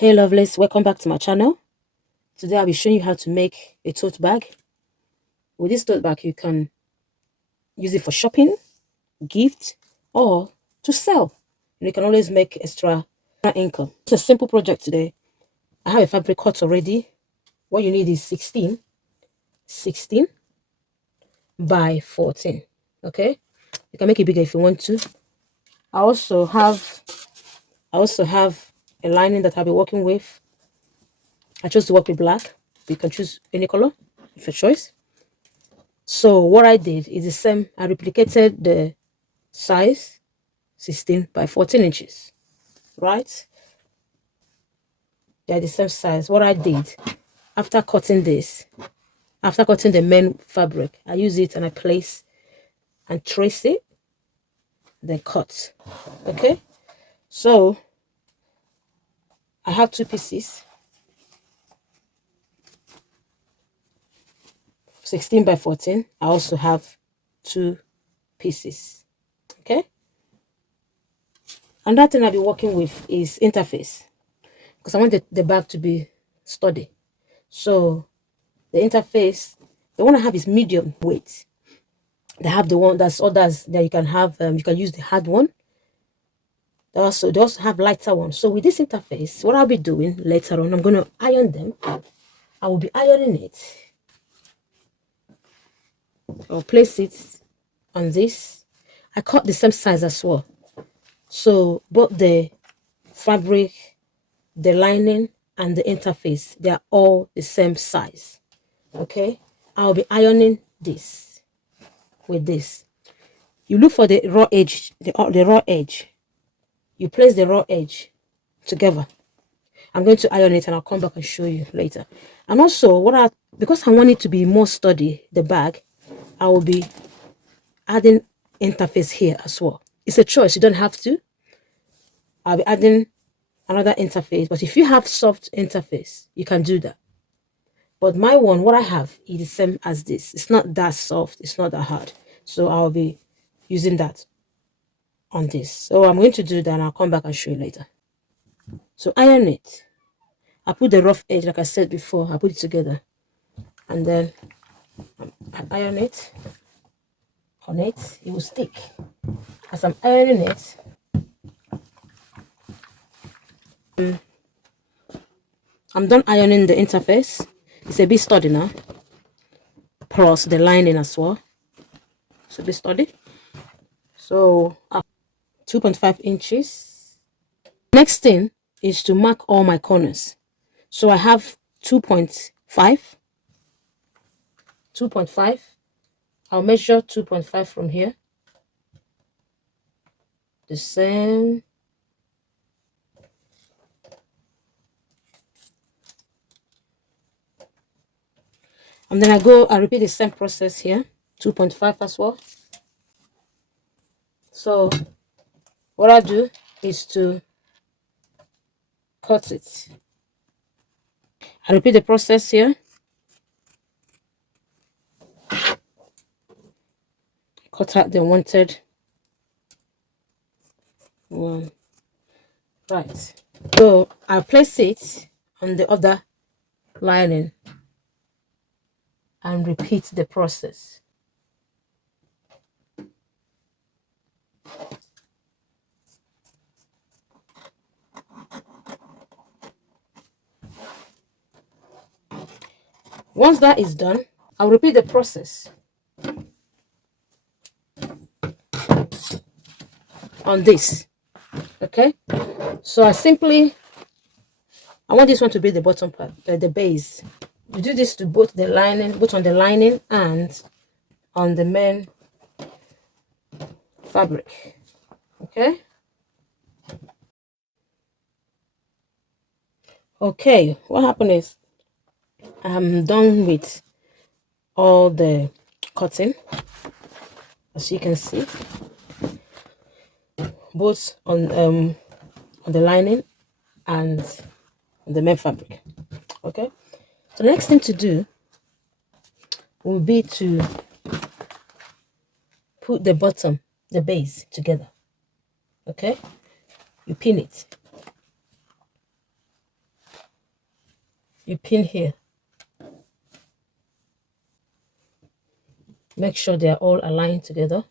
Hey lovelies, welcome back to my channel. Today I'll be showing you how to make a tote bag. With this tote bag, you can use it for shopping, gift, or to sell. And you can always make extra income. It's a simple project today. I have a fabric cut already. What you need is 16 by 14. Okay, you can make it bigger if you want to. I also have a lining that I'll be working with. I chose to work with black. You can choose any color of your choice. So what I did is the same. I replicated the size 16 by 14 inches, right? They're the same size. What I did after cutting this, after cutting the main fabric, I use it and I place and trace it, then cut. Okay, so I have two pieces, 16 by 14. I also have two pieces. Okay, another thing I'll be working with is interface, because I want the bag to be sturdy. So the interface, the one I have is medium weight. They have the one that's others that you can have. You can use the hard one. They also have lighter ones. So with this interface, what I'll be doing later on, I'm going to iron them. I will be ironing it. I'll place it on this. I cut the same size as well. So both the fabric, the lining, and the interface, they are all the same size. Okay, I'll be ironing this with this. You look for the raw edge, the raw edge. You place the raw edge together. I'm going to iron it and I'll come back and show you later. And also, because I want it to be more sturdy, the bag, I will be adding interface here as well. It's a choice, you don't have to. I'll be adding another interface, but if you have soft interface, you can do that. But my one, what I have, is the same as this. It's not that soft, it's not that hard. So I'll be using that on this. So I'm going to do that and I'll come back and show you later. So iron it. I put the rough edge, like I said before, I put it together. And then I iron it on it. It will stick. As I'm ironing it, I'm done ironing the interface. It's a bit sturdy now. Plus the lining as well. It's a bit sturdy. So 2.5 inches. Next thing is to mark all my corners. So I have 2.5. I'll measure 2.5 from here. The same. And then I repeat the same process here. 2.5 as well. So what I do is to cut it. I repeat the process here. Cut out the unwanted one. Right. So I place it on the other lining and repeat the process. Once that is done, I'll repeat the process on this. Okay, so I want this one to be the bottom part, the base. You do this to both on the lining and on the main fabric. Okay. Okay, what happened is I'm done with all the cutting, as you can see, both on the lining and on the main fabric. Okay, so the next thing to do will be to put the base together. Okay, you pin it. You pin here. Make sure they are all aligned together.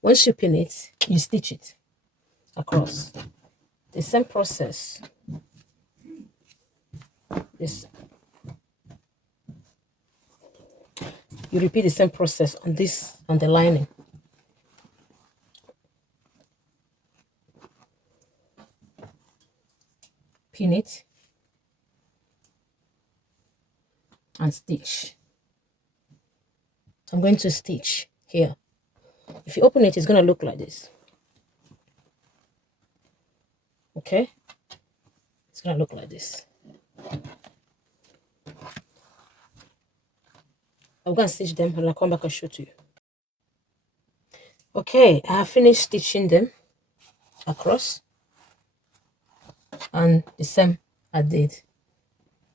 Once you pin it, you stitch it across. The same process. This. You repeat the same process on this, on the lining. Pin it and stitch. I'm going to stitch here. If you open it, it's going to look like this. Okay? It's going to look like this. I'm going to stitch them and I'll come back and show to you. Okay, I have finished stitching them across. And the same I did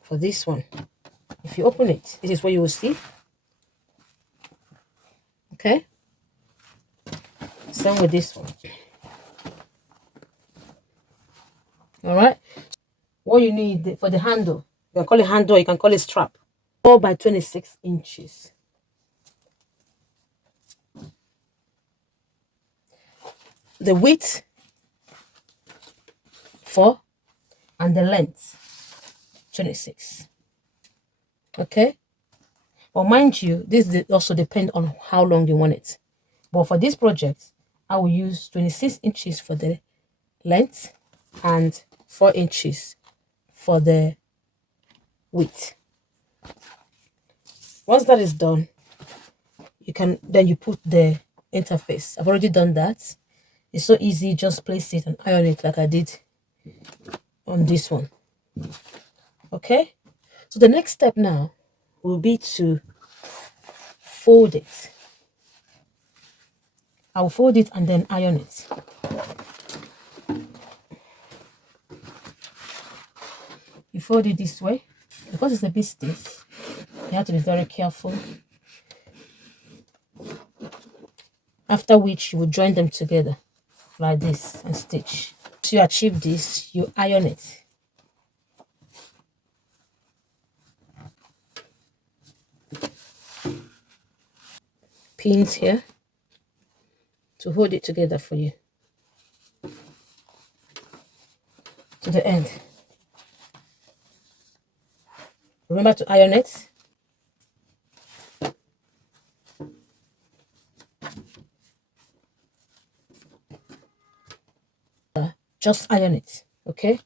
for this one. If you open it, this is what you will see. Okay? Same with this one. Alright? What you need for the handle, you can call it handle, you can call it strap. 4 by 26 inches. The width 4 and the length 26. Okay? But mind you, this also depends on how long you want it. But for this project, I will use 26 inches for the length and 4 inches for the width. Once that is done, you put the interface. I've already done that. It's so easy, just place it and iron it like I did on this one. Okay, so the next step now will be to fold it. I will fold it and then iron it. You fold it this way. Because it's a bit stiff, you have to be very careful. After which you will join them together like this and stitch. To achieve this, you iron it. Pins here to hold it together for you to the end. Remember to iron it. Just iron it, okay?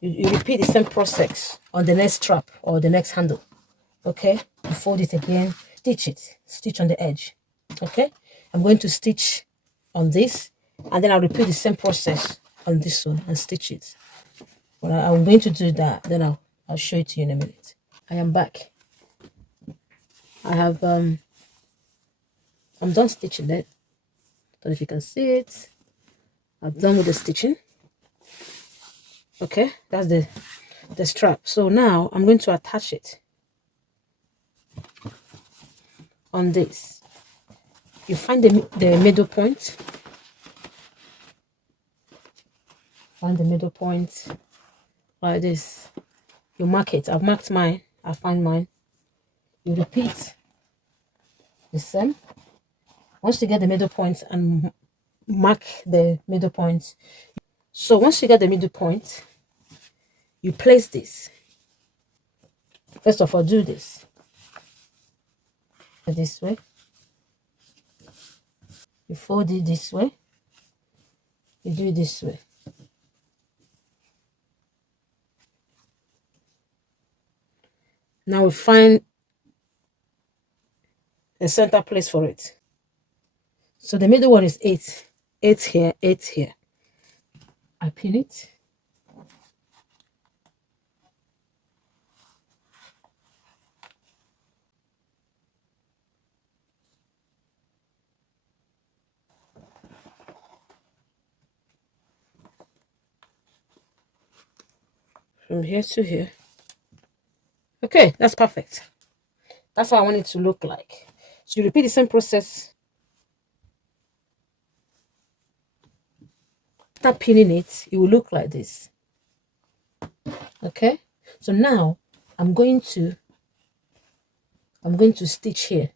You repeat the same process on the next strap or the next handle, okay? You fold it again, stitch it, stitch on the edge, okay? I'm going to stitch on this and then I'll repeat the same process on this one and stitch it. When I'm going to do that, then I'll show it to you in a minute. I am back. I have I'm done stitching it. Don't know if you can see it. I'm done with the stitching. Okay, that's the strap. So now I'm going to attach it on this. You find the middle point. Find the middle point like this. You mark it. I've marked mine. I find mine. You repeat the same. Once you get the middle point and mark the middle point. So once you get the middle point, you place this. First of all, do this way. You fold it this way. You do it this way. Now we find a center place for it. So the middle one is 8. 8 here, 8 here. I pin it. From here to here. Okay, that's perfect. That's how I want it to look like. So you repeat the same process After pinning it, it will look like this. Okay, so now I'm going to stitch here.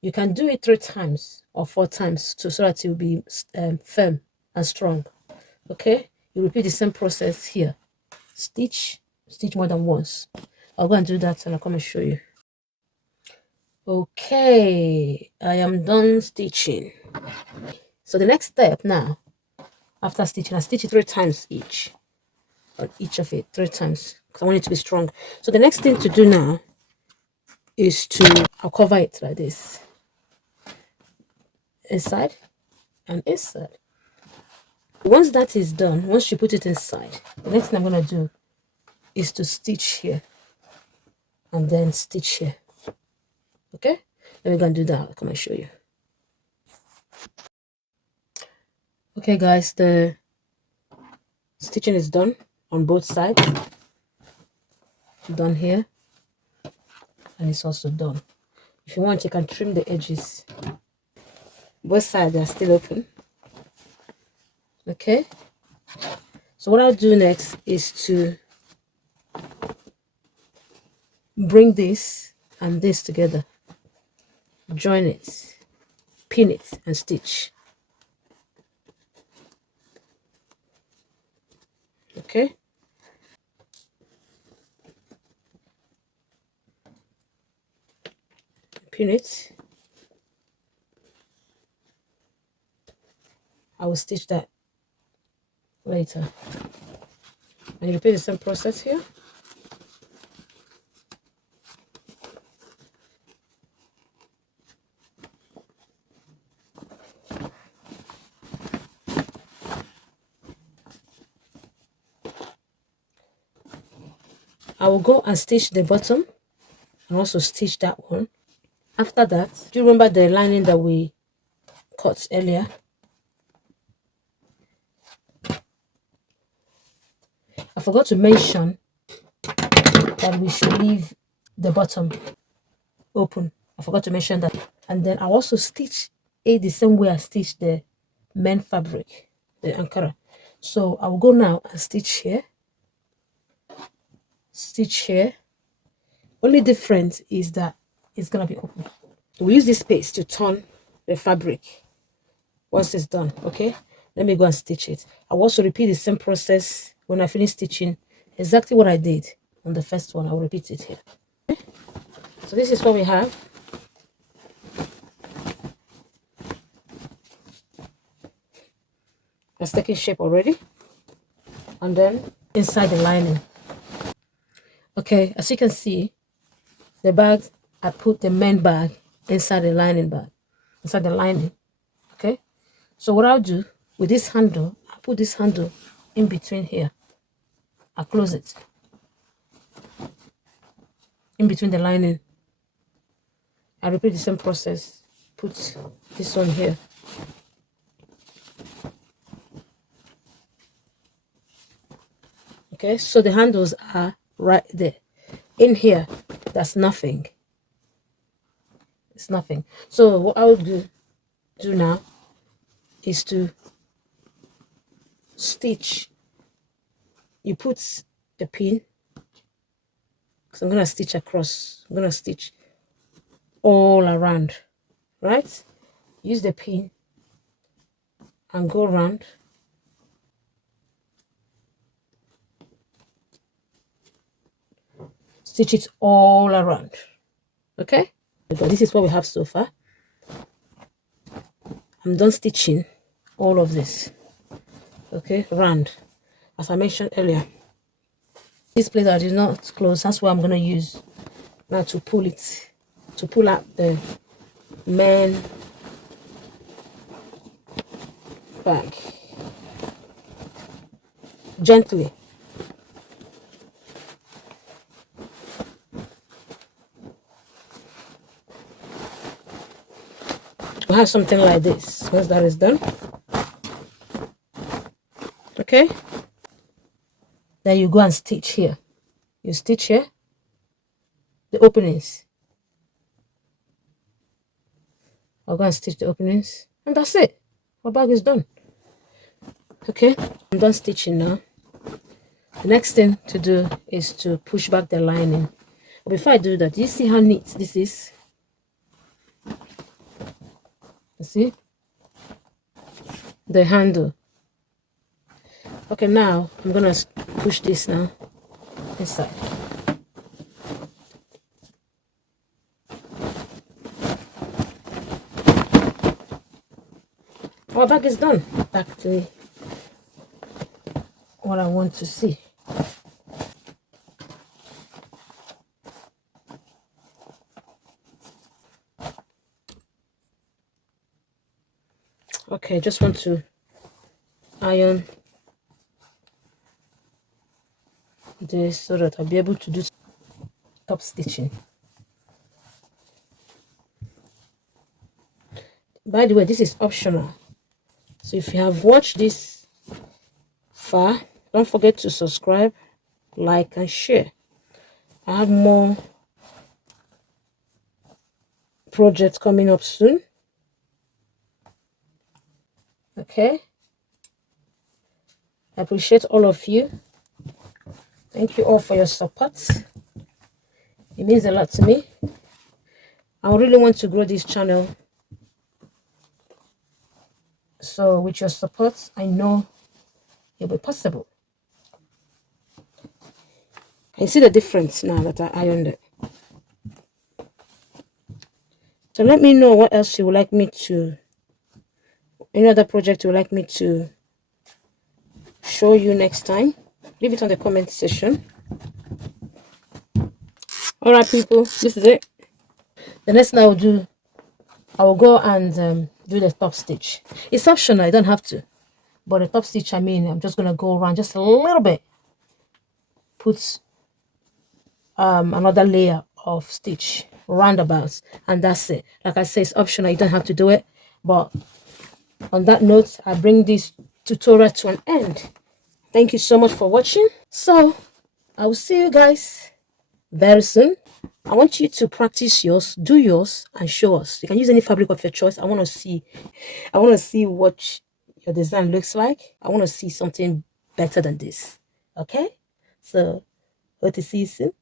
You can do it 3 times or 4 times so that it will be firm and strong. Okay, you repeat the same process here. Stitch more than once. I'll go and do that and I'll come and show you. Okay, I am done stitching. So the next step now, after stitching, I stitch it 3 times each, or each of it 3 times because I want it to be strong. So the next thing to do now is I'll cover it like this, inside and inside. Once that is done, once you put it inside, the next thing I'm going to do is to stitch here and then stitch here. Okay, then we're going to do that. I'll come and show you. Okay guys, the stitching is done on both sides. Done here, and it's also done. If you want, you can trim the edges. Both sides are still open. Okay, so what I'll do next is to bring this and this together, join it, pin it, and stitch. Okay, pin it. I will stitch that later, and you repeat the same process here. I will go and stitch the bottom and also stitch that one. After that, do you remember the lining that we cut earlier? I forgot to mention that we should leave the bottom open. I forgot to mention that. And then I'll also stitch it the same way I stitched the main fabric, the Ankara. So I will go now and stitch here. Stitch here. Only difference is that it's gonna be open. We use this space to turn the fabric once it's done. Okay, let me go and stitch it. I'll also repeat the same process when I finish stitching. Exactly what I did on the first one, I'll repeat it here. Okay? So this is what we have. It's taking shape already. And then inside the lining. Okay, as you can see, the bag, I put the main bag inside the lining bag, inside the lining. Okay, so what I'll do with this handle, I'll put this handle in between here. I'll close it in between the lining. I repeat the same process. Put this one here. Okay, so the handles are right there. In here, that's nothing. It's nothing. So what I will do now is to stitch. You put the pin, because I'm gonna stitch across. I'm gonna stitch all around, right? Use the pin and go around. Stitch it all around. Okay, but this is what we have so far. I'm done stitching all of this. Okay, round, as I mentioned earlier. This place I did not close, that's what I'm going to use now to pull it, to pull out the main bag gently. We'll have something like this once that is done. Okay, then you go and stitch here. You stitch here, the openings. I'll go and stitch the openings, and that's it. Our bag is done. Okay, I'm done stitching now. The next thing to do is to push back the lining. But before I do that, do you see how neat this is? You see the handle. Okay, now I'm gonna push this now inside. Our bag is done. Back to what I want to see. Okay, just want to iron this so that I'll be able to do top stitching. By the way, this is optional. So if you have watched this far, don't forget to subscribe, like, and share. I have more projects coming up soon. Okay. I appreciate all of you. Thank you all for your support. It means a lot to me. I really want to grow this channel. So with your support, I know it'll be possible. Can you see the difference now that I ironed it? So let me know what else you would like me to, any other project you would like me to show you next time. Leave it on the comment section. All right, people, this is it. The next thing I will go and do the top stitch. It's optional, you don't have to. But the top stitch, I mean, I'm just going to go around just a little bit. Put another layer of stitch roundabouts, and that's it. Like I say, it's optional, you don't have to do it. But on that note, I bring this tutorial to an end. Thank you so much for watching. So I will see you guys very soon. I want you to practice yours, do yours, and show us. You can use any fabric of your choice. I want to see what your design looks like. I want to see something better than this. Okay? So hope to see you soon.